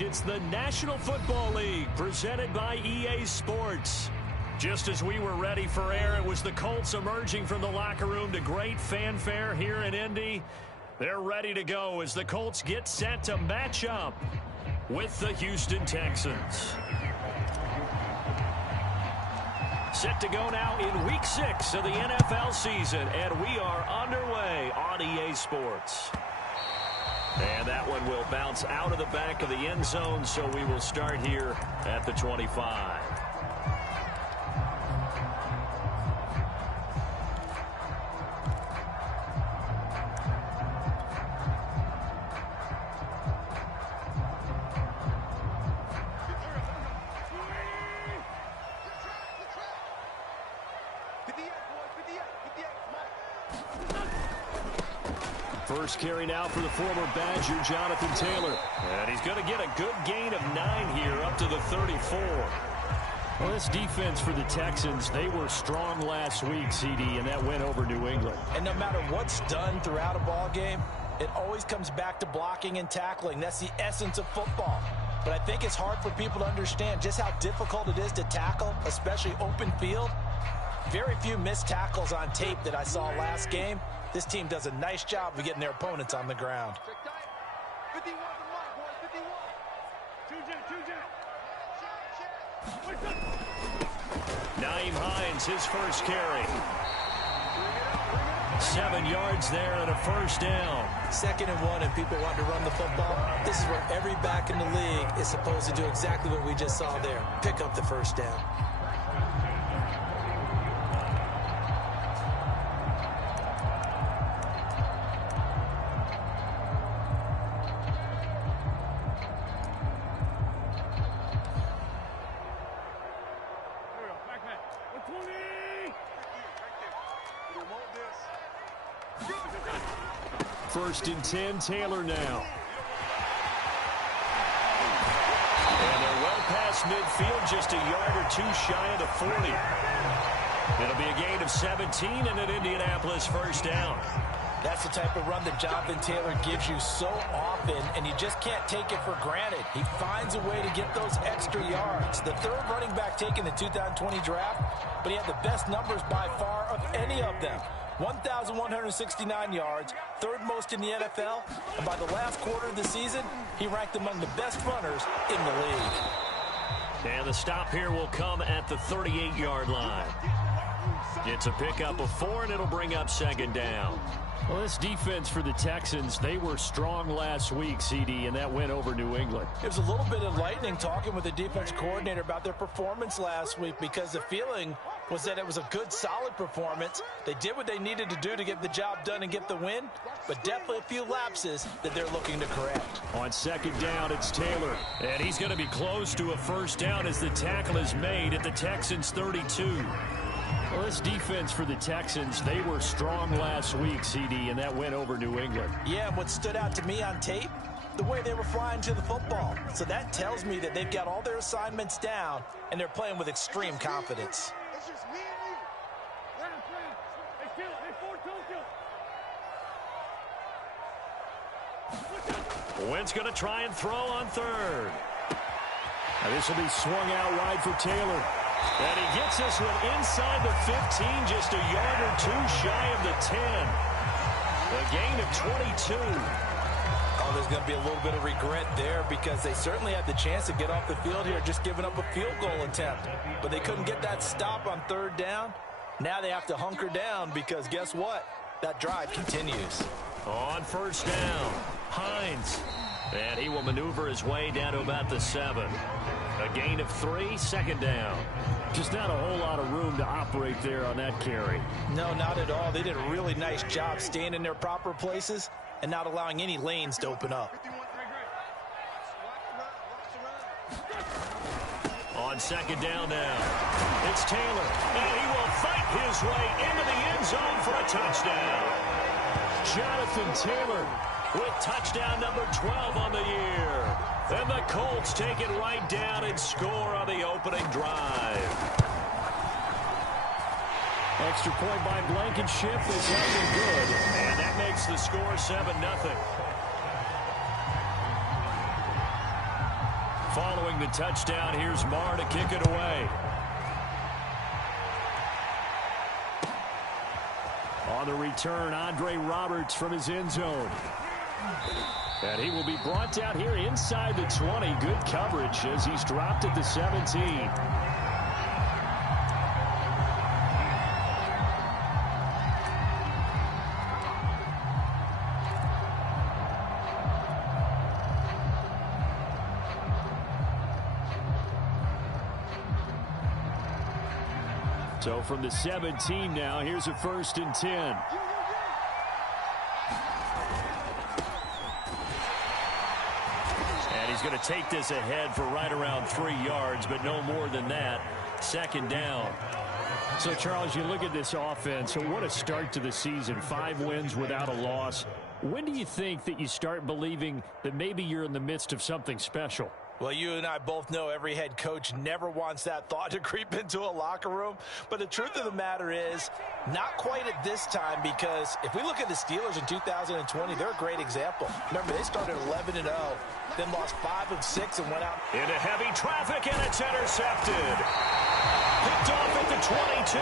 It's the National Football League presented by EA Sports. Just as we were ready for air, it was the Colts emerging from the locker room to great fanfare here in Indy. They're ready to go as the Colts get set to match up with the Houston Texans. Set to go now in Week 6 of the NFL season, and we are underway on EA Sports. And that one will bounce out of the back of the end zone, so we will start here at the 25. First carry now for the former Badger, Jonathan Taylor. And he's going to get a good gain of 9 here up to the 34. Well, this defense for the Texans, they were strong last week, CD, and that went over New England. And no matter what's done throughout a ball game, it always comes back to blocking and tackling. That's the essence of football. But I think it's hard for people to understand just how difficult it is to tackle, especially open field. Very few missed tackles on tape that I saw last game. This team does a nice job of getting their opponents on the ground. Nyheim Hines, his first carry. 7 yards there and a first down. 2nd and 1, and people want to run the football. This is where every back in the league is supposed to do exactly what we just saw there. Pick up the first down. First and 10, Taylor now. And they're well past midfield, just a yard or 2 shy of the 40. It'll be a gain of 17 and an Indianapolis first down. That's the type of run that Jonathan Taylor gives you so often, and you just can't take it for granted. He finds a way to get those extra yards. The 3rd running back taken in the 2020 draft, but he had the best numbers by far of any of them. 1,169 yards, 3rd most in the NFL, and by the last quarter of the season, he ranked among the best runners in the league. And the stop here will come at the 38-yard line. It's a pickup of 4, and it'll bring up 2nd down. Well, this defense for the Texans, they were strong last week, CD, and that went over New England. It was a little bit enlightening talking with the defense coordinator about their performance last week, because the feeling was that it was a good, solid performance. They did what they needed to do to get the job done and get the win, but definitely a few lapses that they're looking to correct. On 2nd down, it's Taylor, and he's going to be close to a first down as the tackle is made at the Texans' 32. Well, this defense for the Texans, they were strong last week, CD, and that went over New England. Yeah, and what stood out to me on tape, the way they were flying to the football. So that tells me that they've got all their assignments down, and they're playing with extreme confidence. Wentz going to try and throw on 3rd. Now this will be swung out wide for Taylor. And he gets this one inside the 15, just a yard or 2 shy of the 10. A gain of 22. Oh, there's going to be a little bit of regret there, because they certainly had the chance to get off the field here, just giving up a field goal attempt. But they couldn't get that stop on 3rd down. Now they have to hunker down, because guess what? That drive continues. On 1st down, Hines. And he will maneuver his way down to about the 7. A gain of 3, 2nd down. Just not a whole lot of room to operate there on that carry. No, not at all. They did a really nice job staying in their proper places and not allowing any lanes to open up. On 2nd down now, it's Taylor, and he will fight his way into the end zone for a touchdown. Jonathan Taylor with touchdown number 12 on the year. And the Colts take it right down and score on the opening drive. Extra point by Blankenship is up and good. And that makes the score 7-0. Following the touchdown, here's Marr to kick it away. On the return, Andre Roberts from his end zone. And he will be brought down here inside the 20. Good coverage as he's dropped at the 17. So from the 17 now, here's a 1st and 10. And he's going to take this ahead for right around 3 yards, but no more than that. 2nd down. So, Charles, you look at this offense, so what a start to the season. 5 wins without a loss. When do you think that you start believing that maybe you're in the midst of something special? Well, you and I both know every head coach never wants that thought to creep into a locker room. But the truth of the matter is, not quite at this time, because if we look at the Steelers in 2020, they're a great example. Remember, they started 11-0, then lost 5 of 6 and went out into heavy traffic, and it's intercepted. Picked off at the 22,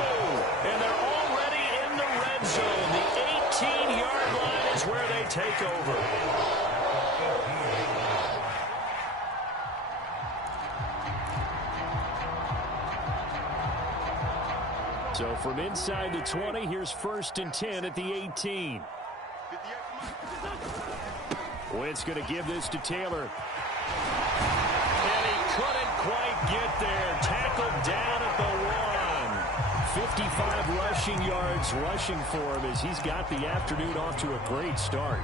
and they're already in the red zone. The 18-yard line is where they take over. So from inside the 20, here's 1st and 10 at the 18. Wentz going to give this to Taylor. And he couldn't quite get there. Tackled down at the 1. 55 rushing yards rushing for him as he's got the afternoon off to a great start.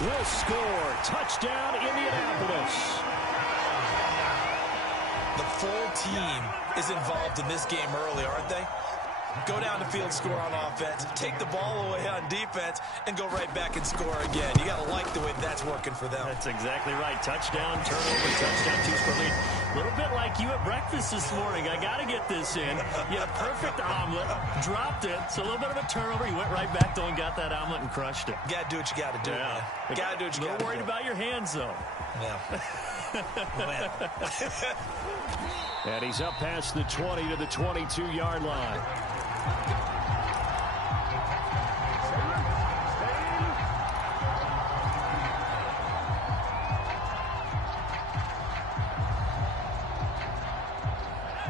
Will score. Touchdown, Indianapolis. The full team is involved in this game early, aren't they? Go down the field, score on offense, take the ball away on defense, and go right back and score again. You got to like the way that's working for them. That's exactly right. Touchdown, turnover, touchdown, 2-score lead. A little bit like you at breakfast this morning. I got to get this in. You had a perfect omelet, dropped it. So a little bit of a turnover. You went right back, though, and got that omelet and crushed it. Got to do what you got to do, man. Got to do what you got to do. A little worried about your hands, though. Yeah. And he's up past the 20 to the 22-yard line.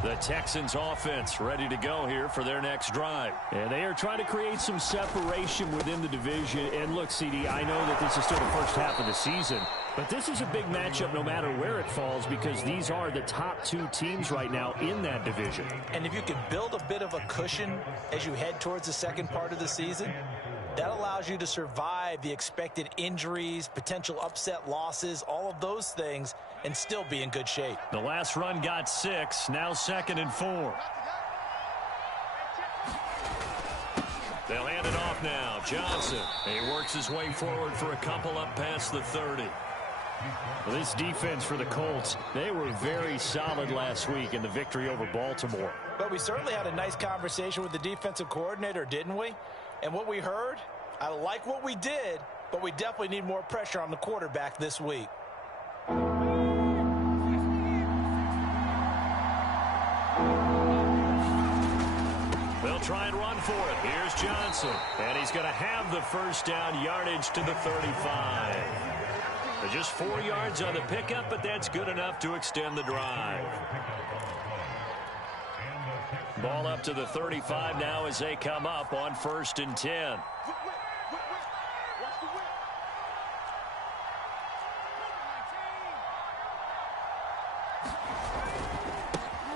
The Texans offense ready to go here for their next drive. And they are trying to create some separation within the division. And look, CD, I know that this is still the first half of the season, but this is a big matchup no matter where it falls because these are the top 2 teams right now in that division. And if you can build a bit of a cushion as you head towards the second part of the season, that allows you to survive the expected injuries, potential upset losses, all of those things, and still be in good shape. The last run got 6, now 2nd and 4. They'll hand it off now. Johnson. He works his way forward for a couple up past the 30. Well, this defense for the Colts, they were very solid last week in the victory over Baltimore. But we certainly had a nice conversation with the defensive coordinator, didn't we? And what we heard, I like what we did, but we definitely need more pressure on the quarterback this week. They'll try and run for it. Here's Johnson. And he's going to have the first down, yardage to the 35. Just 4 yards on the pickup, but that's good enough to extend the drive. Ball up to the 35 now as they come up on 1st and 10.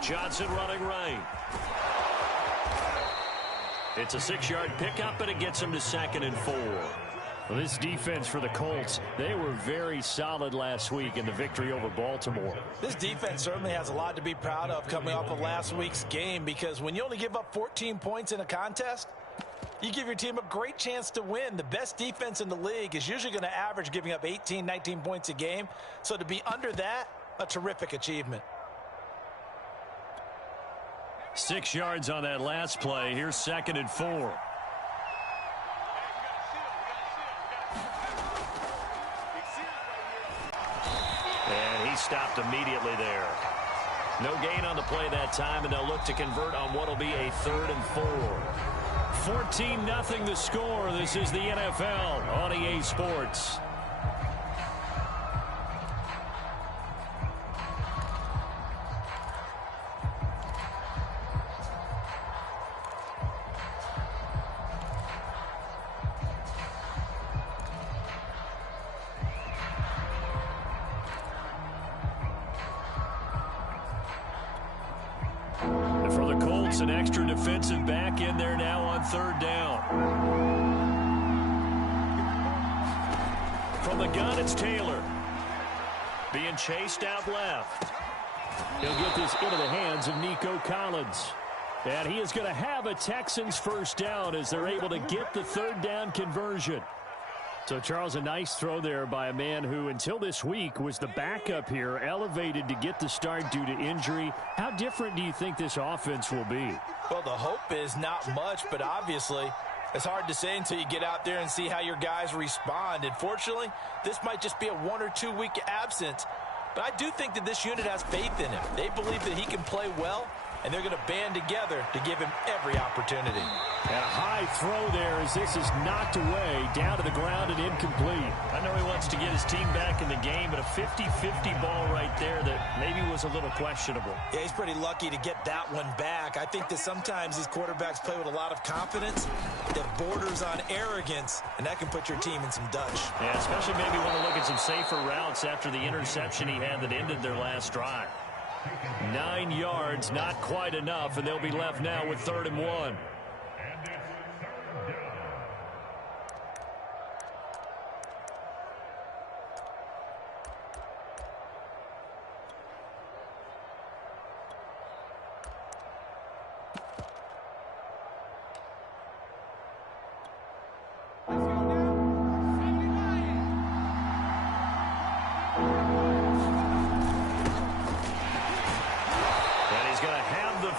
Johnson running right. It's a 6-yard pickup, but it gets him to 2nd and 4. Well, this defense for the Colts, they were very solid last week in the victory over Baltimore. This defense certainly has a lot to be proud of coming off of last week's game, because when you only give up 14 points in a contest, You give your team a great chance to win. The best defense in the league is usually going to average giving up 18, 19 points a game. So to be under that, a terrific achievement. 6 yards on that last play. Here's 2nd and 4. And he stopped immediately there. No gain on the play that time, and they'll look to convert on what will be a 3rd and 4. 14-0 the score. This is the NFL on EA Sports. For the Colts, an extra defensive back in there now on 3rd down. From the gun, it's Taylor. Being chased out left. He'll get this into the hands of Nico Collins. And he is going to have a Texans first down as they're able to get the 3rd down conversion. So, Charles, a nice throw there by a man who, until this week, was the backup here, elevated to get the start due to injury. How different do you think this offense will be? Well, the hope is not much, but obviously it's hard to say until you get out there and see how your guys respond. And fortunately, this might just be a 1 or 2 week absence. But I do think that this unit has faith in him. They believe that he can play well, and they're going to band together to give him every opportunity. And a high throw there as this is knocked away, down to the ground and incomplete. I know he wants to get his team back in the game, but a 50-50 ball right there that maybe was a little questionable. Yeah, he's pretty lucky to get that one back. I think that sometimes these quarterbacks play with a lot of confidence that borders on arrogance, and that can put your team in some Dutch. Yeah, especially maybe want to look at some safer routes after the interception he had that ended their last drive. 9 yards, not quite enough, and they'll be left now with 3rd and 1.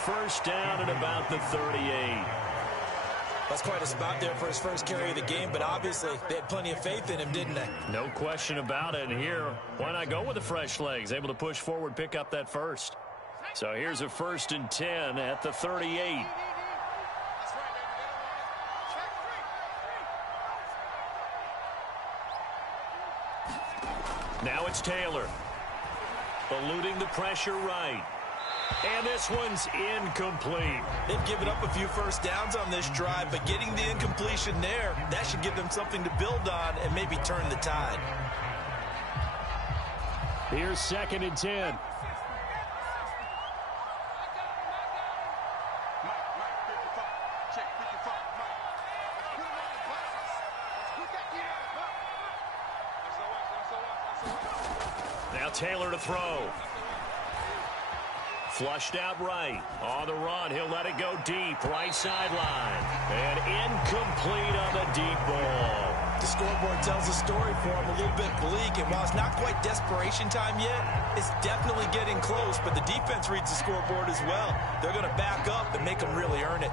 First down at about the 38. That's quite a spot there for his first carry of the game, but obviously they had plenty of faith in him, didn't they? No question about it. And here, why not go with the fresh legs? Able to push forward, pick up that first. So here's a 1st and 10 at the 38. Now it's Taylor. Eluding the pressure right. And this one's incomplete. They've given up a few first downs on this drive, but getting the incompletion there, that should give them something to build on and maybe turn the tide. Here's 2nd and 10. Now Taylor to throw. Flushed out right. On the run, he'll let it go deep. Right sideline. And incomplete on the deep ball. The scoreboard tells a story for him, a little bit bleak. And while it's not quite desperation time yet, it's definitely getting close. But the defense reads the scoreboard as well. They're going to back up and make them really earn it.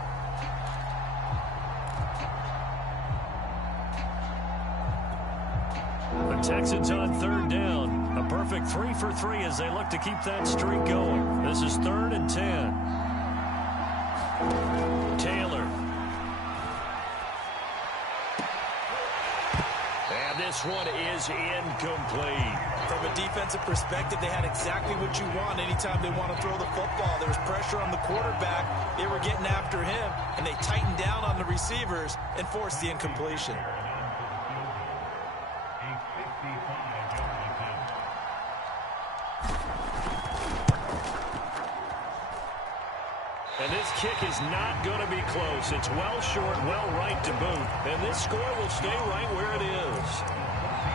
The Texans on 3rd down. A perfect 3 for 3 as they look to keep that streak going. This is 3rd and 10. Taylor. And this one is incomplete. From a defensive perspective, they had exactly what you want anytime they want to throw the football. There was pressure on the quarterback. They were getting after him, and they tightened down on the receivers and forced the incompletion. And this kick is not going to be close. It's well short, well right to boot. And this score will stay right where it is.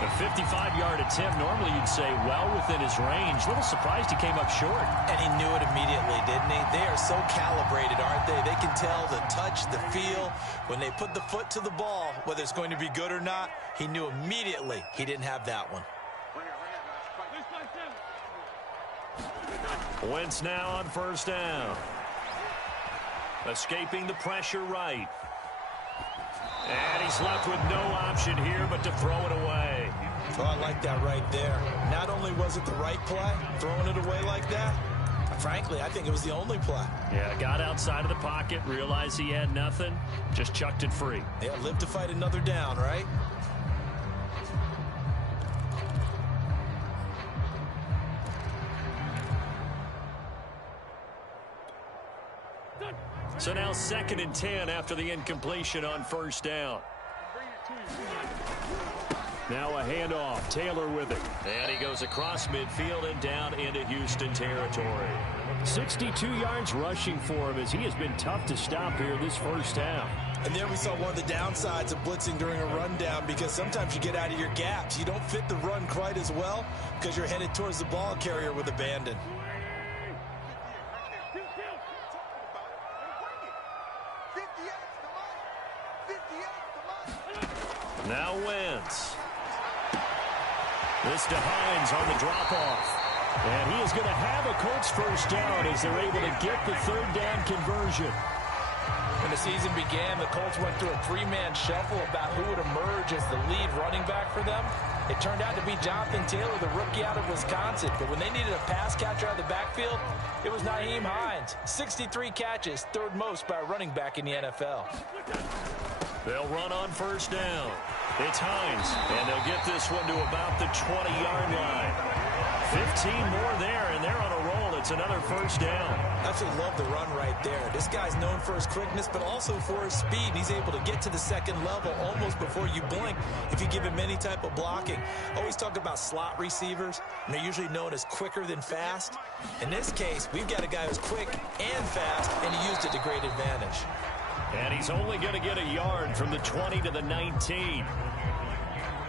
A 55-yard attempt, normally you'd say well within his range. A little surprised he came up short. And he knew it immediately, didn't he? They are so calibrated, aren't they? They can tell the touch, the feel. When they put the foot to the ball, whether it's going to be good or not, he knew immediately he didn't have that one. Wentz now on first down. Escaping the pressure right. And he's left with no option here but to throw it away. Oh, I like that right there. Not only was it the right play, throwing it away like that, frankly, I think it was the only play. Yeah, got outside of the pocket, realized he had nothing, just chucked it free. Yeah, live to fight another down, right? So now 2nd and 10 after the incompletion on first down. Now a handoff. Taylor with it. And he goes across midfield and down into Houston territory. 62 yards rushing for him as he has been tough to stop here this first half. And there we saw one of the downsides of blitzing during a rundown, because sometimes you get out of your gaps. You don't fit the run quite as well because you're headed towards the ball carrier with abandon. Now Wentz. This to Hines on the drop-off. And he is going to have a Colts first down as they're able to get the 3rd down conversion. When the season began, the Colts went through a 3-man shuffle about who would emerge as the lead running back for them. It turned out to be Jonathan Taylor, the rookie out of Wisconsin. But when they needed a pass catcher out of the backfield, it was Nyheim Hines. 63 catches, 3rd most by a running back in the NFL. They'll run on first down. It's Hines, and they'll get this one to about the 20-yard line. 15 more there, and they're on a roll. It's another first down. Absolutely love the run right there. This guy's known for his quickness, but also for his speed. He's able to get to the 2nd level almost before you blink if you give him any type of blocking. Always talk about slot receivers, and they're usually known as quicker than fast. In this case, we've got a guy who's quick and fast, and he used it to great advantage. And he's only going to get a yard from the 20 to the 19.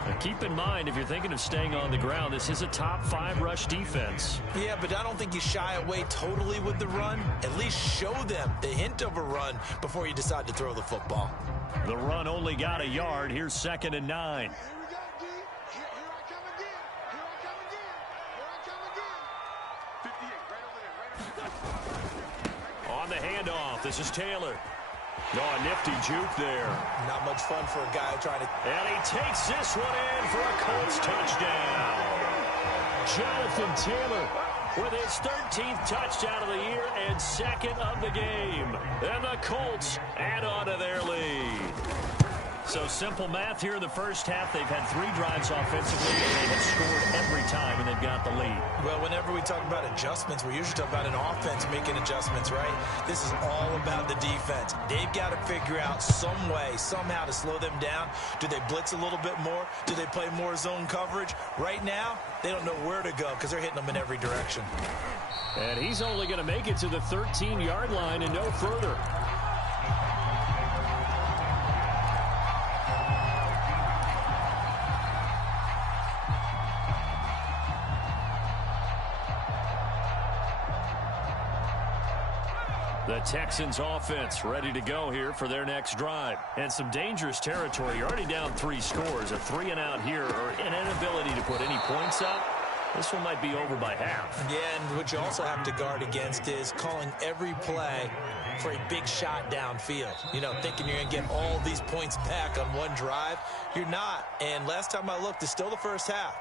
Now keep in mind, if you're thinking of staying on the ground, this is a top 5 rush defense. Yeah, but I don't think you shy away totally with the run. At least show them the hint of a run before you decide to throw the football. The run only got a yard. Here's 2nd and 9. On the handoff, this is Taylor. Oh, a nifty juke there. Not much fun for a guy trying to... And he takes this one in for a Colts touchdown. Jonathan Taylor with his 13th touchdown of the year and 2nd of the game. And the Colts add on to their lead. So simple math here in the first half. They've had 3 drives offensively, and they have scored every time, and they've got the lead. Well, whenever we talk about adjustments, we usually talk about an offense making adjustments, right? This is all about the defense. They've got to figure out some way, somehow to slow them down. Do they blitz a little bit more? Do they play more zone coverage? Right now, they don't know where to go because they're hitting them in every direction. And he's only going to make it to the 13-yard line and no further. The Texans offense ready to go here for their next drive. And some dangerous territory. You're already down 3 scores. A 3-and-out here, or an inability to put any points up. This one might be over by half. Yeah, and what you also have to guard against is calling every play for a big shot downfield. You know, thinking you're going to get all these points back on one drive. You're not. And last time I looked, it's still the first half.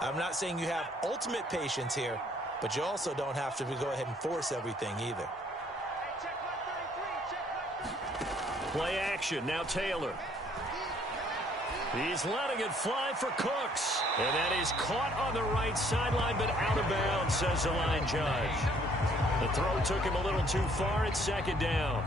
I'm not saying you have ultimate patience here, but you also don't have to go ahead and force everything either. Play action. Now Taylor. He's letting it fly for Cooks. And that is caught on the right sideline, but out of bounds, says the line judge. The throw took him a little too far. It's 2nd down.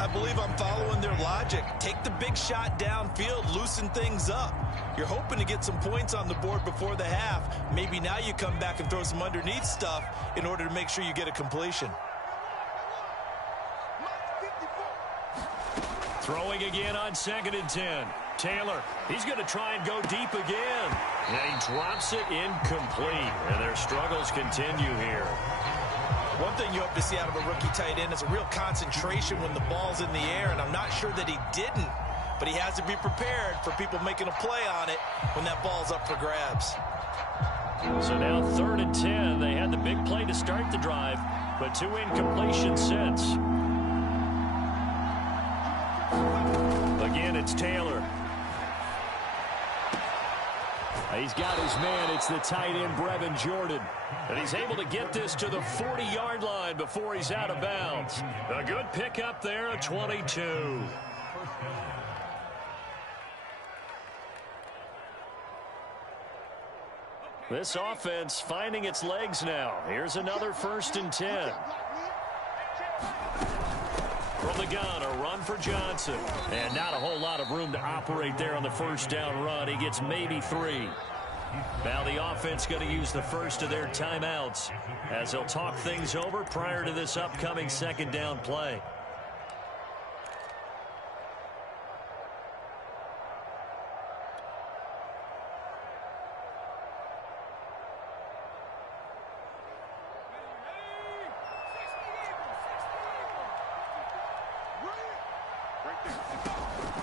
I believe I'm following their logic. Take the big shot downfield, loosen things up. You're hoping to get some points on the board before the half. Maybe now you come back and throw some underneath stuff in order to make sure you get a completion. Throwing again on 2nd and 10. Taylor, he's going to try and go deep again. And he drops it incomplete. And their struggles continue here. One thing you hope to see out of a rookie tight end is a real concentration when the ball's in the air, and I'm not sure that he didn't, but he has to be prepared for people making a play on it when that ball's up for grabs. So now 3rd and 10. They had the big play to start the drive, but 2 incompletions since. Again, it's Taylor. He's got his man. It's the tight end, Brevin Jordan. And he's able to get this to the 40-yard line before he's out of bounds. A good pickup there at 22. This offense finding its legs now. Here's another 1st and 10. From the gun, a run for Johnson. And not a whole lot of room to operate there on the 1st down run. He gets maybe 3. Now the offense going to use the first of their timeouts as they'll talk things over prior to this upcoming 2nd down play.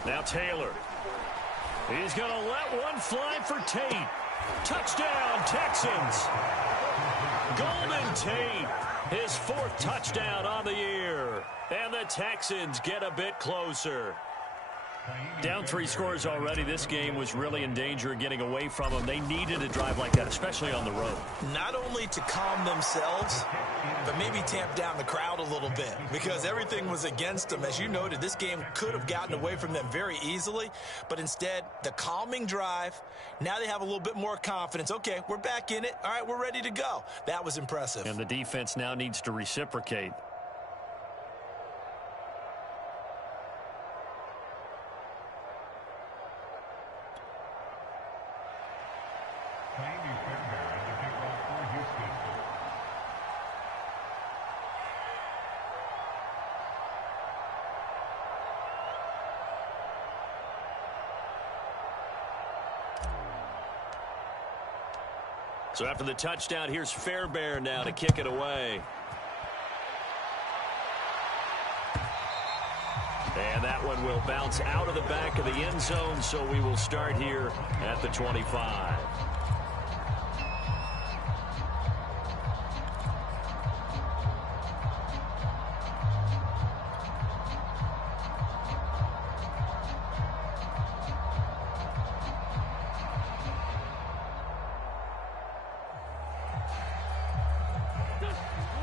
Now Taylor. He's going to let one fly for Tate. Touchdown, Texans. Golden Tate, his 4th touchdown on the year. And the Texans get a bit closer. Down 3 scores already. This game was really in danger of getting away from them. They needed a drive like that, especially on the road. Not only to calm themselves, but maybe tamp down the crowd a little bit because everything was against them. As you noted, this game could have gotten away from them very easily, but instead, the calming drive, now they have a little bit more confidence. Okay, we're back in it. All right, we're ready to go. That was impressive. And the defense now needs to reciprocate. So after the touchdown, here's Fairbairn now to kick it away. And that one will bounce out of the back of the end zone, so we will start here at the 25.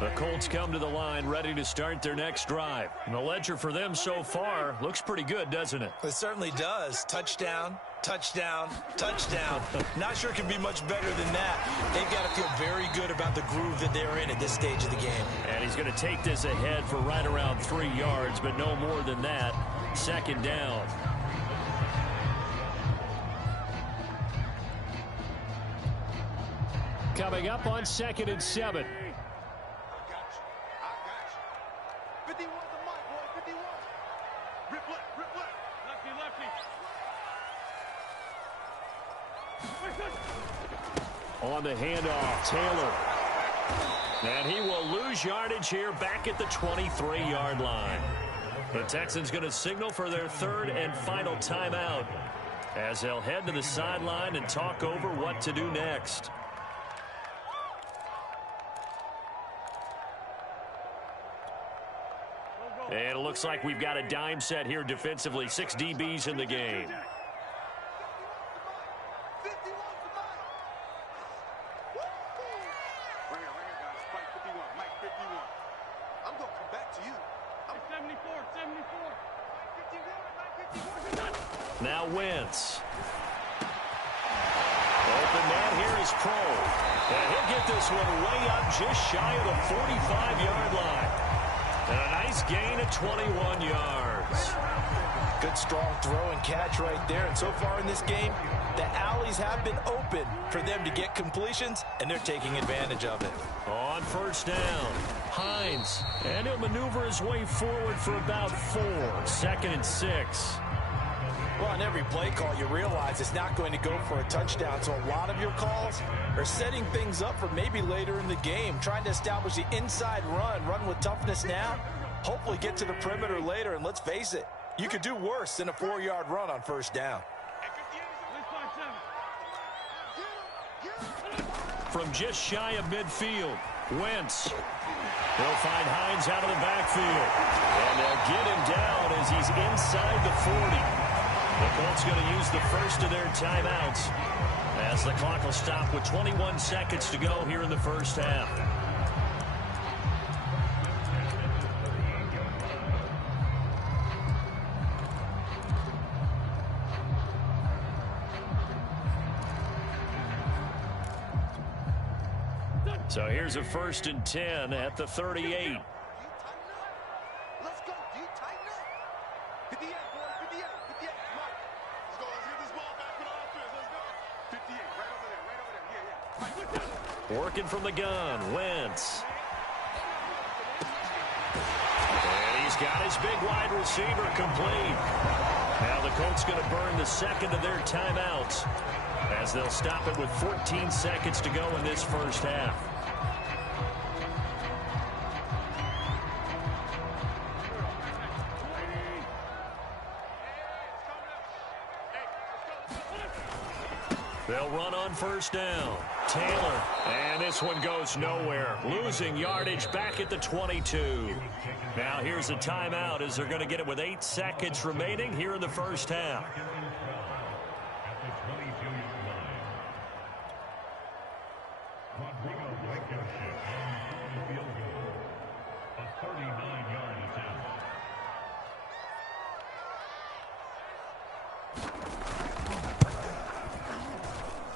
The Colts come to the line ready to start their next drive. And the ledger for them so far looks pretty good, doesn't it? It certainly does. Touchdown, touchdown, touchdown. Not sure it can be much better than that. They've got to feel very good about the groove that they're in at this stage of the game. And he's going to take this ahead for right around 3 yards, but no more than that. 2nd down. Coming up on 2nd and 7. 51 the mic, boy, 51. Rip left, rip left. Lefty, lefty. On the handoff, Taylor. And he will lose yardage here back at the 23-yard line. The Texans going to signal for their 3rd and final timeout as they'll head to the sideline and talk over what to do next. And it looks like we've got a dime set here defensively. 6 DBs in the game. I'm going to come back to you. 74. Now Wentz. Open man here is Pro. And he'll get this one way up just shy of the 45-yard line. And a nice gain of 21 yards. Good strong throw and catch right there. And so far in this game, the alleys have been open for them to get completions, and they're taking advantage of it. On first down, Hines, and he'll maneuver his way forward for about 4. 2nd and 6. Well, on every play call, you realize it's not going to go for a touchdown, so a lot of your calls are setting things up for maybe later in the game, trying to establish the inside run with toughness now, hopefully get to the perimeter later, and let's face it, you could do worse than a 4-yard run on first down. From just shy of midfield, Wentz. He'll find Hines out of the backfield. And they'll get him down as he's inside the 40. The Colts going to use the first of their timeouts as the clock will stop with 21 seconds to go here in the first half. So here's a 1st and 10 at the 38. Let's go. Do you tighten up? 58, boys. 58. 58. Mike. Let's go. Let's get this ball back for the offense. Let's go. 58. Right over there. Right over there. Yeah, yeah. Mike, what's that? Working from the gun, Wentz. And he's got his big wide receiver complete. Now the Colts going to burn the second of their timeouts as they'll stop it with 14 seconds to go in this first half. They'll run on first down. Taylor. And this one goes nowhere. Losing yardage back at the 22. Now here's a timeout as they're going to get it with 8 seconds remaining here in the first half.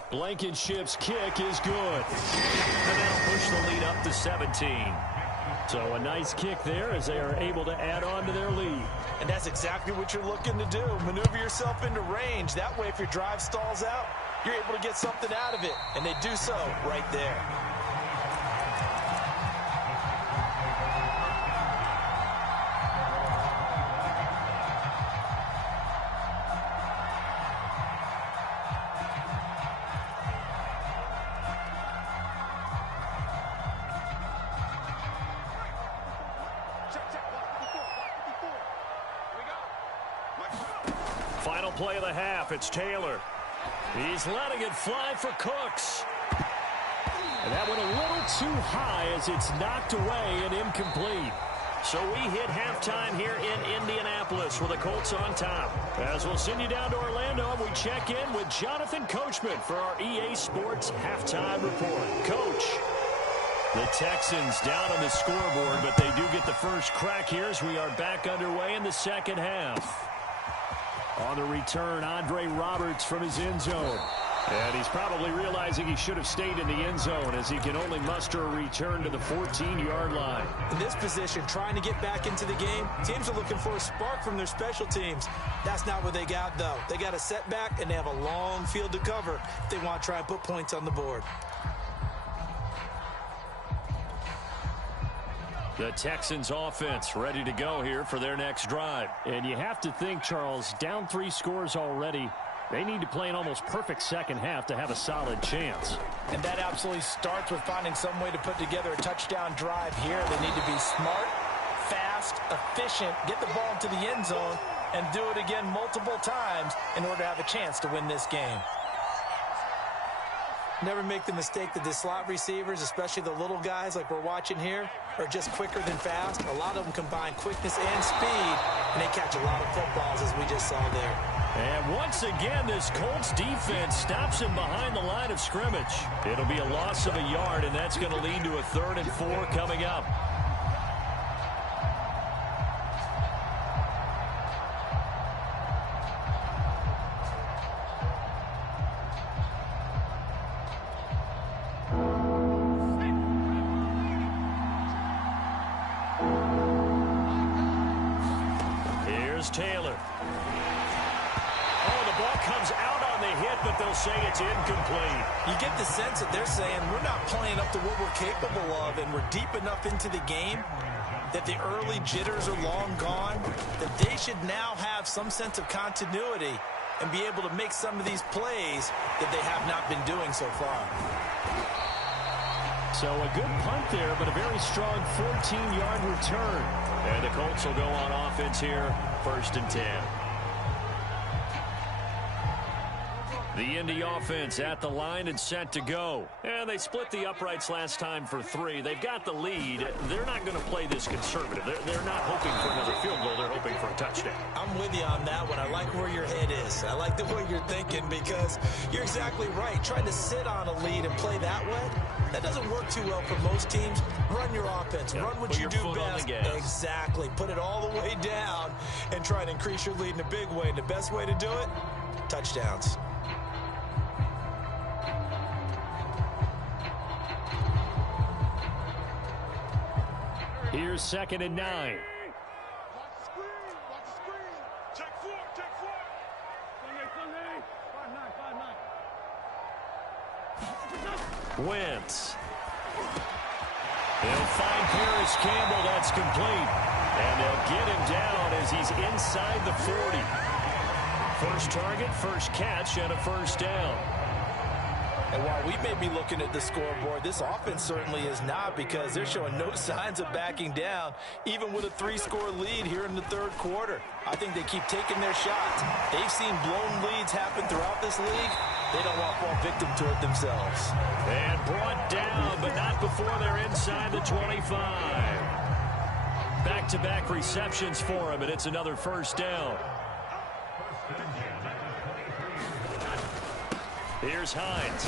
Blankenship's kick is good. And they'll push the lead up to 17. So a nice kick there as they are able to add on to their lead. And that's exactly what you're looking to do. Maneuver yourself into range. That way, if your drive stalls out, you're able to get something out of it. And they do so right there. Final play of the half, it's Taylor. He's letting it fly for Cooks. And that went a little too high as it's knocked away and incomplete. So we hit halftime here in Indianapolis with the Colts on top. As we'll send you down to Orlando, and we check in with Jonathan Coachman for our EA Sports Halftime Report. Coach, the Texans down on the scoreboard, but they do get the first crack here as we are back underway in the second half. On the return, Andre Roberts from his end zone. And he's probably realizing he should have stayed in the end zone as he can only muster a return to the 14-yard line. In this position, trying to get back into the game, teams are looking for a spark from their special teams. That's not what they got, though. They got a setback, and they have a long field to cover if they want to try and put points on the board. The Texans offense ready to go here for their next drive. And you have to think, Charles, down 3 scores already. They need to play an almost perfect second half to have a solid chance. And that absolutely starts with finding some way to put together a touchdown drive here. They need to be smart, fast, efficient, get the ball into the end zone, and do it again multiple times in order to have a chance to win this game. Never make the mistake that the slot receivers, especially the little guys like we're watching here, are just quicker than fast. A lot of them combine quickness and speed, and they catch a lot of footballs, as we just saw there. And once again, this Colts defense stops him behind the line of scrimmage. It'll be a loss of a yard, and that's going to lead to a 3rd and 4 coming up. Taylor. ball comes out on the hit, but they'll say it's incomplete. You get the sense that they're saying we're not playing up to what we're capable of, and we're deep enough into the game that the early jitters are long gone, that they should now have some sense of continuity and be able to make some of these plays that they have not been doing so far. So a good punt there, but a very strong 14-yard return. And the Colts will go on offense here, 1st and 10. The Indy offense at the line and set to go. And they split the uprights last time for 3. They've got the lead. They're not going to play this conservative. They're not hoping for another field goal. They're hoping for a touchdown. I'm with you on that one. I like where your head is. I like the way you're thinking because you're exactly right. Trying to sit on a lead and play that way, that doesn't work too well for most teams. Run your offense. Run what you do best. Exactly. Put it all the way down and try and increase your lead in a big way. And the best way to do it, touchdowns. Here's 2nd and 9. Watch the screen. Watch the screen. Check 4. Check 4. Wentz. They'll find Paris Campbell. That's complete. And they'll get him down as he's inside the 40. First target, first catch, and a first down. And while we may be looking at the scoreboard, this offense certainly is not, because they're showing no signs of backing down, even with a 3-score lead here in the 3rd quarter. I think they keep taking their shots. They've seen blown leads happen throughout this league. They don't want to fall victim to it themselves. And brought down, but not before they're inside the 25. Back-to-back receptions for him, and it's another first down. Here's Hines.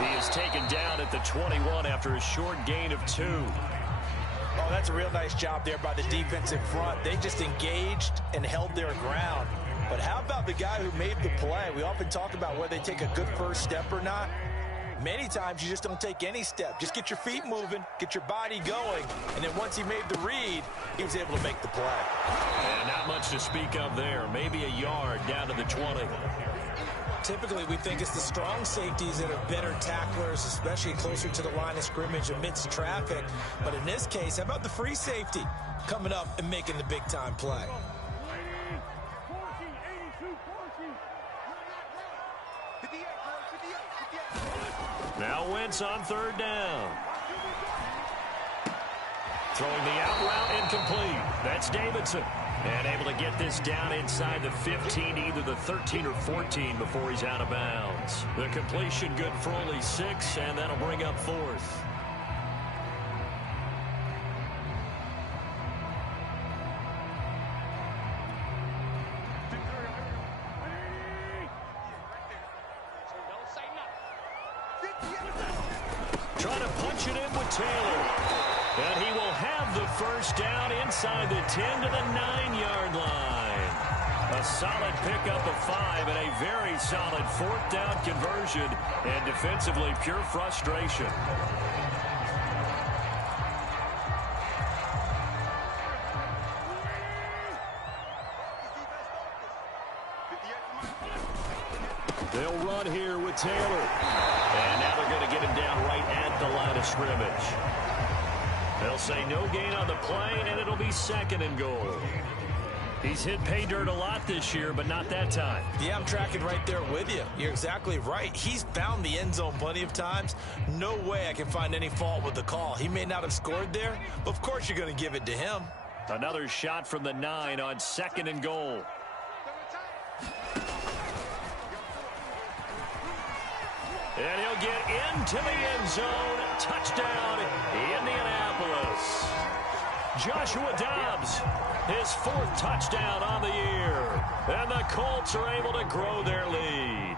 He is taken down at the 21 after a short gain of 2. Oh, that's a real nice job there by the defensive front. They just engaged and held their ground. But how about the guy who made the play? We often talk about whether they take a good first step or not. Many times you just don't take any step. Just get your feet moving, get your body going, and then once he made the read, he was able to make the play. And not much to speak of there. Maybe a yard down to the 20. Typically, we think it's the strong safeties that are better tacklers, especially closer to the line of scrimmage amidst traffic. But in this case, how about the free safety coming up and making the big-time play? Now Wentz on 3rd down. Throwing the out route incomplete. That's Davidson. And able to get this down inside the 15, either the 13 or 14 before he's out of bounds. The completion good for only 6, and that'll bring up 4th. Trying to punch it in with Taylor. And he will have the first down inside the 10 to the 9-yard line. A solid pickup of 5 and a very solid 4th down conversion. And defensively, pure frustration. They'll run here with Taylor. And now they're going to get him down right at the line of scrimmage. They'll say no gain on the play, and it'll be 2nd and goal. He's hit pay dirt a lot this year, but not that time. Yeah, I'm tracking right there with you. You're exactly right. He's found the end zone plenty of times. No way I can find any fault with the call. He may not have scored there, but of course you're going to give it to him. Another shot from the 9 on 2nd and goal. And he'll get into the end zone. Touchdown, Indianapolis. Joshua Dobbs, his 4th touchdown on the year. And the Colts are able to grow their lead.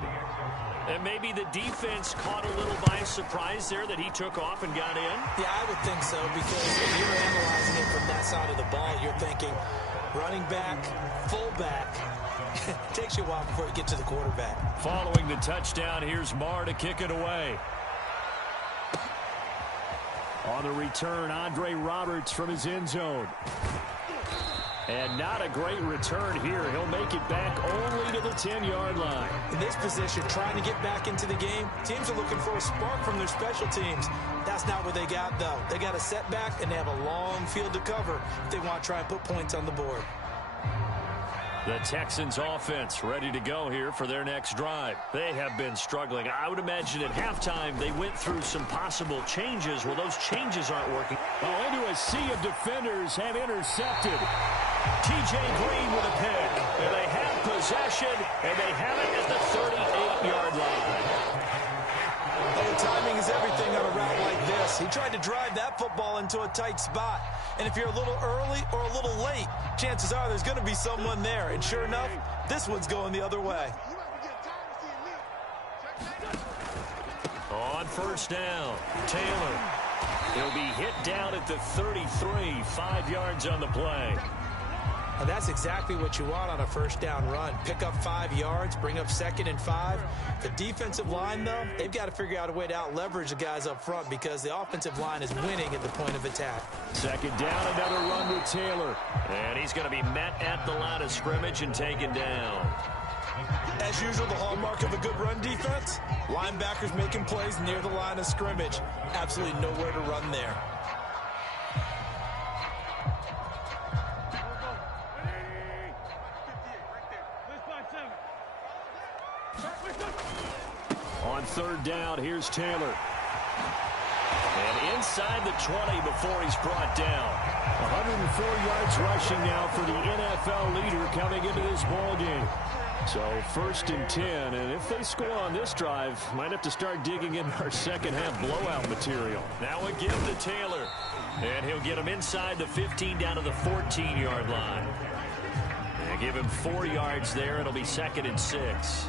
And maybe the defense caught a little by surprise there that he took off and got in. Yeah, I would think so, because if you're analyzing it from that side of the ball, you're thinking running back, fullback. It takes you a while before you get to the quarterback. Following the touchdown, here's Marr to kick it away. On the return, Andre Roberts from his end zone. And not a great return here. He'll make it back only to the 10-yard line. In this position, trying to get back into the game, teams are looking for a spark from their special teams. That's not what they got, though. They got a setback, and they have a long field to cover if they want to try and put points on the board. The Texans offense ready to go here for their next drive. They have been struggling. I would imagine at halftime they went through some possible changes. Well, those changes aren't working. Oh, into a sea of defenders have intercepted. T.J. Green with a pick. And they have possession, and they have it at the 38-yard line. Oh, timing is everything on a route like this. He tried to drive that football into a tight spot. And if you're a little early or a little late, chances are there's going to be someone there. And sure enough, this one's going the other way. On first down, Taylor. He'll be hit down at the 33, 5 yards on the play. And that's exactly what you want on a first down run. Pick up 5 yards, bring up 2nd and 5. The defensive line, though, they've got to figure out a way to out-leverage the guys up front because the offensive line is winning at the point of attack. Second down, another run with Taylor. And he's going to be met at the line of scrimmage and taken down. As usual, the hallmark of a good run defense, linebackers making plays near the line of scrimmage. Absolutely nowhere to run there. On third down, here's Taylor. And inside the 20 before he's brought down. 104 yards rushing now for the NFL leader coming into this ball game. So 1st and 10, and if they score on this drive, might have to start digging in our second half blowout material. Now a give to Taylor. And he'll get him inside the 15 down to the 14-yard line. And give him 4 yards there. It'll be 2nd and 6.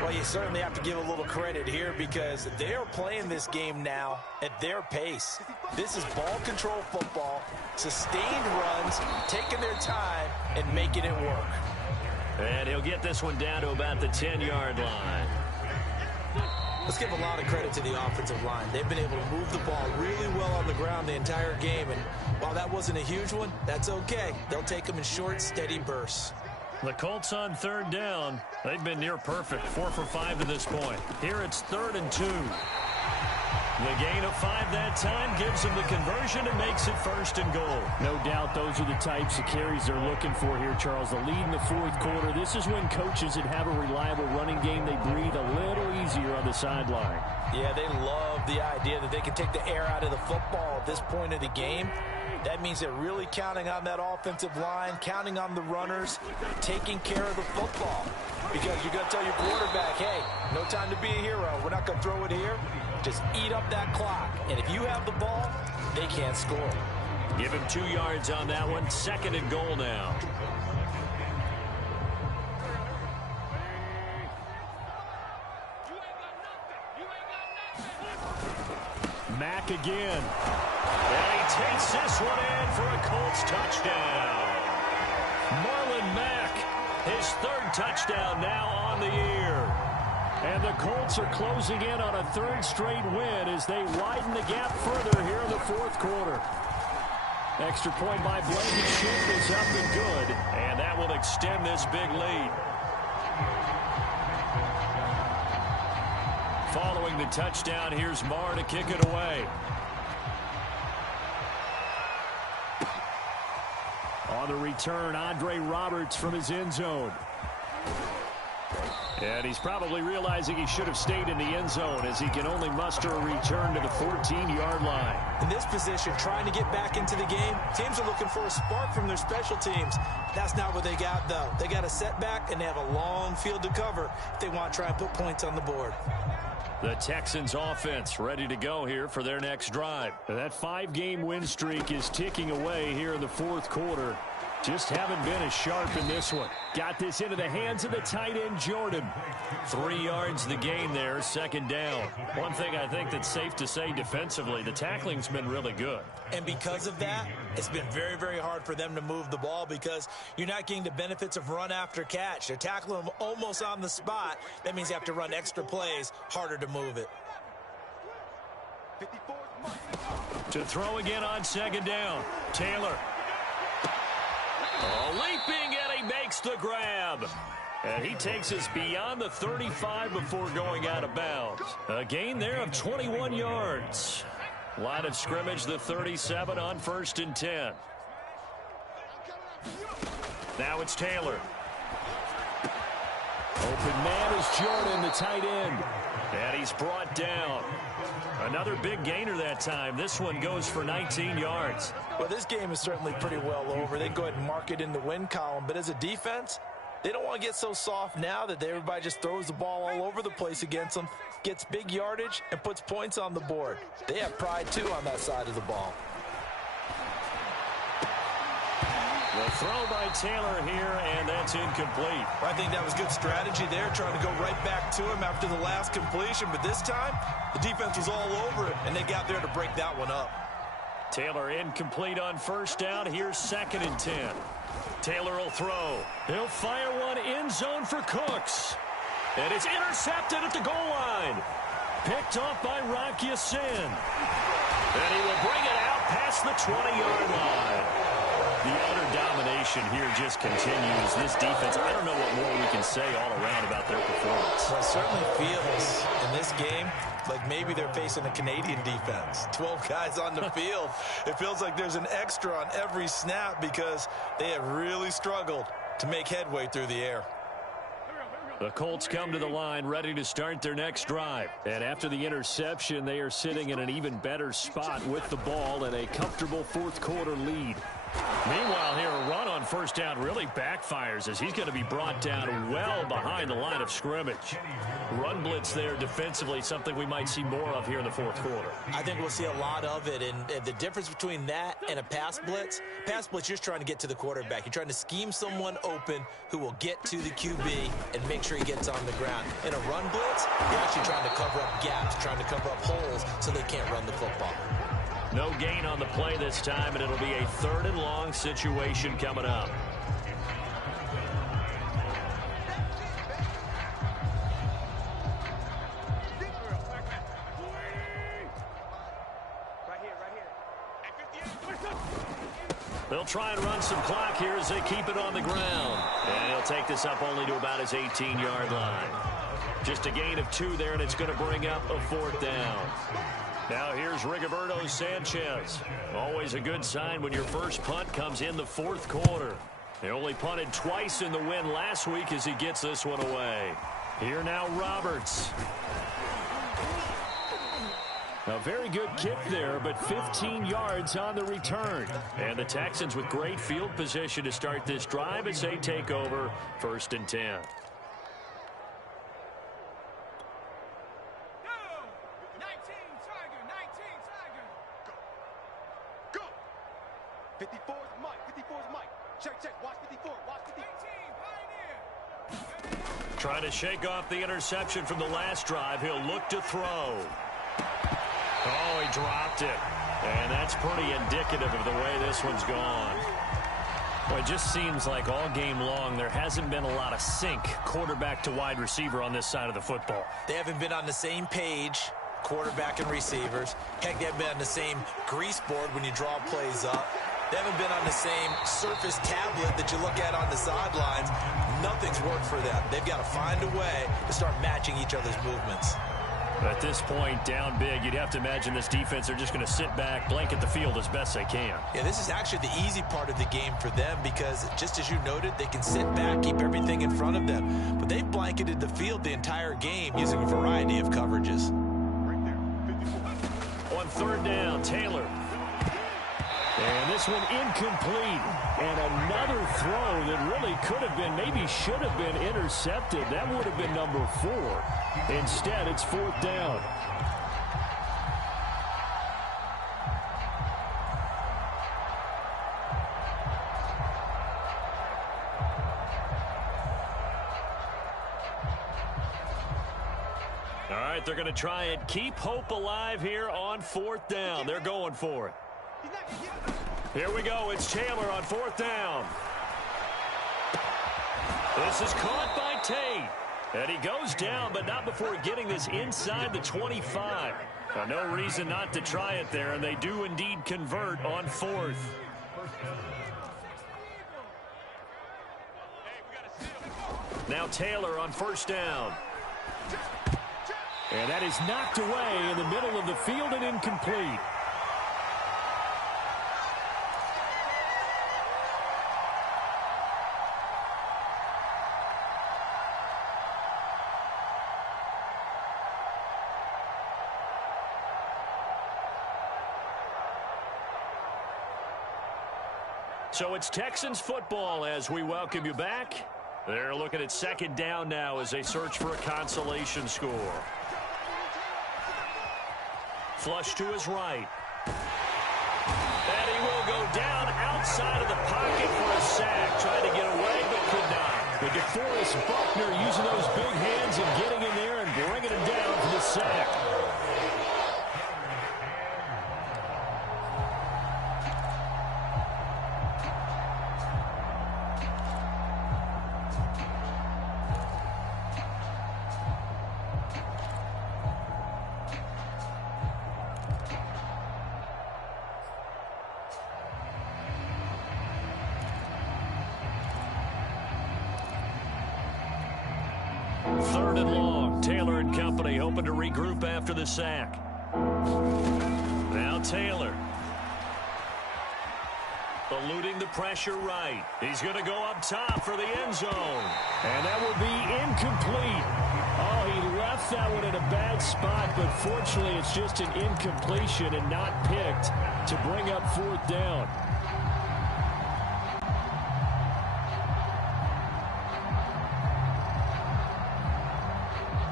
Well, you certainly have to give a little credit here because they are playing this game now at their pace. This is ball control football, sustained runs, taking their time and making it work. And he'll get this one down to about the 10-yard line. Let's give a lot of credit to the offensive line. They've been able to move the ball really well on the ground the entire game. And while that wasn't a huge one, that's okay. They'll take them in short, steady bursts. The Colts on third down. They've been near perfect, 4 for 5 to this point. Here it's 3rd and 2. The gain of 5 that time gives them the conversion and makes it 1st and goal. No doubt those are the types of carries they're looking for here, Charles. The lead in the 4th quarter. This is when coaches that have a reliable running game, they breathe a little easier on the sideline. Yeah, they love the idea that they can take the air out of the football at this point of the game. That means they're really counting on that offensive line, counting on the runners, taking care of the football. Because you're going to tell your quarterback, hey, no time to be a hero. We're not going to throw it here. Just eat up that clock. And if you have the ball, they can't score. Give him 2 yards on that one. 2nd and goal now. Mack again. And he takes this one in for a Colts touchdown. Marlon Mack, his 3rd touchdown now on the year. And the Colts are closing in on a 3rd straight win as they widen the gap further here in the 4th quarter. Extra point by Blankenship is up and good. And that will extend this big lead. Following the touchdown, here's Marr to kick it away. On the return, Andre Roberts from his end zone. And he's probably realizing he should have stayed in the end zone as he can only muster a return to the 14-yard line. In this position, trying to get back into the game, teams are looking for a spark from their special teams. That's not what they got, though. They got a setback, and they have a long field to cover if they want to try and put points on the board. The Texans offense ready to go here for their next drive. That 5-game win streak is ticking away here in the 4th quarter. Just haven't been as sharp in this one. Got this into the hands of the tight end, Jordan. 3 yards the gain there, 2nd down. One thing I think that's safe to say defensively, the tackling's been really good. And because of that, it's been very, very hard for them to move the ball because you're not getting the benefits of run after catch. They're tackling them almost on the spot. That means you have to run extra plays, harder to move it. To throw again on 2nd down, Taylor. Oh, leaping, and he makes the grab. And he takes us beyond the 35 before going out of bounds. A gain there of 21 yards. Line of scrimmage, the 37 on 1st and 10. Now it's Taylor. Open man is Jordan, the tight end. And he's brought down. Another big gainer that time. This one goes for 19 yards. Well, this game is certainly pretty well over. They can go ahead and mark it in the win column. But as a defense, they don't want to get so soft now that everybody just throws the ball all over the place against them, gets big yardage, and puts points on the board. They have pride, too, on that side of the ball. The throw by Taylor here, and that's incomplete. I think that was good strategy there, trying to go right back to him after the last completion. But this time, the defense was all over it, and they got there to break that one up. Taylor incomplete on 1st down. Here's 2nd and 10. Taylor will throw. He'll fire one end zone for Cooks. And it's intercepted at the goal line. Picked off by i-kee10's. And he will bring it out past the 20-yard line. The utter domination here just continues. This defense, I don't know what more we can say all around about their performance. Well, it certainly feels in this game like maybe they're facing a Canadian defense. 12 guys on the field. It feels like there's an extra on every snap because they have really struggled to make headway through the air. The Colts come to the line ready to start their next drive. And after the interception, they are sitting in an even better spot with the ball and a comfortable 4th quarter lead. Meanwhile, here a run on 1st down really backfires as he's going to be brought down well behind the line of scrimmage. Run blitz there defensively, something we might see more of here in the 4th quarter. I think we'll see a lot of it, and the difference between that and a pass blitz, you're just trying to get to the quarterback. You're trying to scheme someone open who will get to the QB and make sure he gets on the ground. In a run blitz, you're actually trying to cover up gaps, trying to cover up holes so they can't run the football. No gain on the play this time, and it'll be a 3rd and long situation coming up. They'll try and run some clock here as they keep it on the ground. And he'll take this up only to about his 18-yard line. Just a gain of 2 there, and it's going to bring up a 4th down. Now here's Rigoberto Sanchez. Always a good sign when your first punt comes in the 4th quarter. They only punted twice in the win last week as he gets this one away. Here now Roberts. A very good kick there, but 15 yards on the return. And the Texans with great field position to start this drive as they take over 1st and 10. 54's Mike. 54's Mike. Check. Watch 54. Watch 54. Trying to shake off the interception from the last drive. He'll look to throw. Oh, he dropped it. And that's pretty indicative of the way this one's gone. Well, it just seems like all game long there hasn't been a lot of sync quarterback to wide receiver on this side of the football. They haven't been on the same page, quarterback and receivers. Heck, they haven't been on the same grease board when you draw plays up. They haven't been on the same surface tablet that you look at on the sidelines. Nothing's worked for them. They've got to find a way to start matching each other's movements. At this point, down big, you'd have to imagine this defense are just going to sit back, blanket the field as best they can. Yeah, this is actually the easy part of the game for them because, just as you noted, they can sit back, keep everything in front of them. But they've blanketed the field the entire game using a variety of coverages. Right there. 54. On 3rd down, Taylor. And this one incomplete. And another throw that really could have been, maybe should have been intercepted. That would have been number 4. Instead, it's 4th down. All right, they're going to try and keep hope alive here on 4th down. They're going for it. Here we go. It's Taylor on 4th down. This is caught by Tate. And he goes down, but not before getting this inside the 25. No reason not to try it there, and they do indeed convert on 4th. Now Taylor on first down. And that is knocked away in the middle of the field and incomplete. So it's Texans football as we welcome you back. They're looking at second down now as they search for a consolation score. Flush to his right. And he will go down outside of the pocket for a sack. Tried to get away but could not. But DeForest Buckner using those big hands and getting in there and bringing him down for the sack. Third and long. Taylor and company hoping to regroup after the sack. Now Taylor. Eluding the pressure right. He's going to go up top for the end zone. And that will be incomplete. Oh, he left that one in a bad spot, but fortunately it's just an incompletion and not picked to bring up fourth down.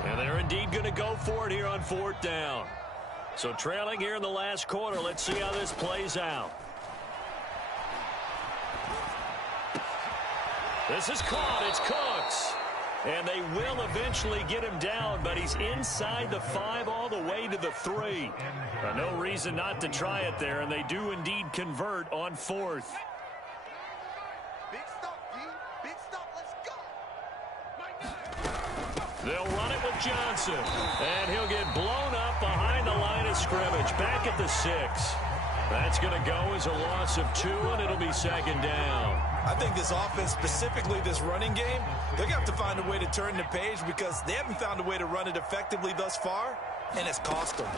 And they're indeed going to go for it here on fourth down. So trailing here in the last quarter. Let's see how this plays out. This is caught. It's Cooks. And they will eventually get him down, but he's inside the 5 all the way to the 3. No reason not to try it there, and they do indeed convert on fourth. Big stop, D. Big stop. Let's go. They'll run it with Johnson, and he'll get blown up behind the line of scrimmage, back at the 6. That's going to go as a loss of 2, and it'll be second down. I think this offense, specifically this running game, they're going to have to find a way to turn the page because they haven't found a way to run it effectively thus far, and it's cost them.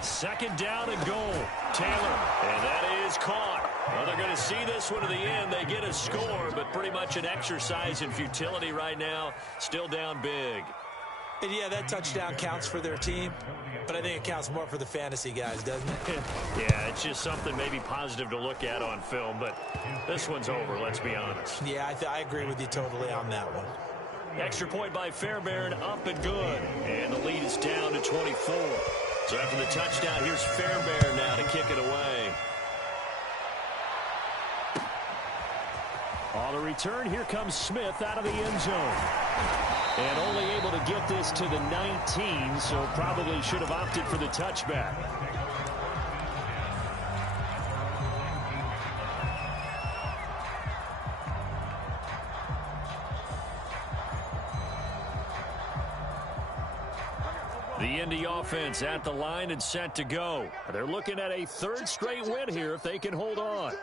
Second down and goal. Taylor, and that is caught. Well, they're going to see this one to the end. They get a score, but pretty much an exercise in futility right now. Still down big. And yeah, that touchdown counts for their team, but I think it counts more for the fantasy guys, doesn't it? Yeah, it's just something maybe positive to look at on film, but this one's over, let's be honest. Yeah, I agree with you totally on that one. Extra point by Fairbairn, up and good. And the lead is down to 24. So after the touchdown, here's Fairbairn now to kick it away. On the return, here comes Smith out of the end zone. And only able to get this to the 19, so probably should have opted for the touchback. The Indy offense at the line and set to go. They're looking at a third straight win here if they can hold on.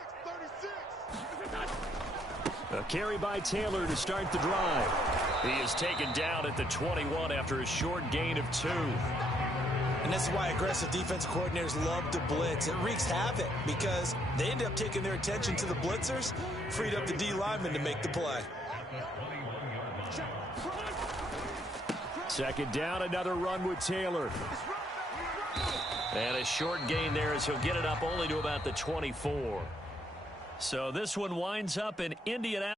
A carry by Taylor to start the drive. He is taken down at the 21 after a short gain of 2. And this is why aggressive defensive coordinators love to blitz. It wreaks havoc because they end up taking their attention to the blitzers, freed up the D lineman to make the play. Second down, another run with Taylor. And a short gain there as he'll get it up only to about the 24. So this one winds up in Indianapolis.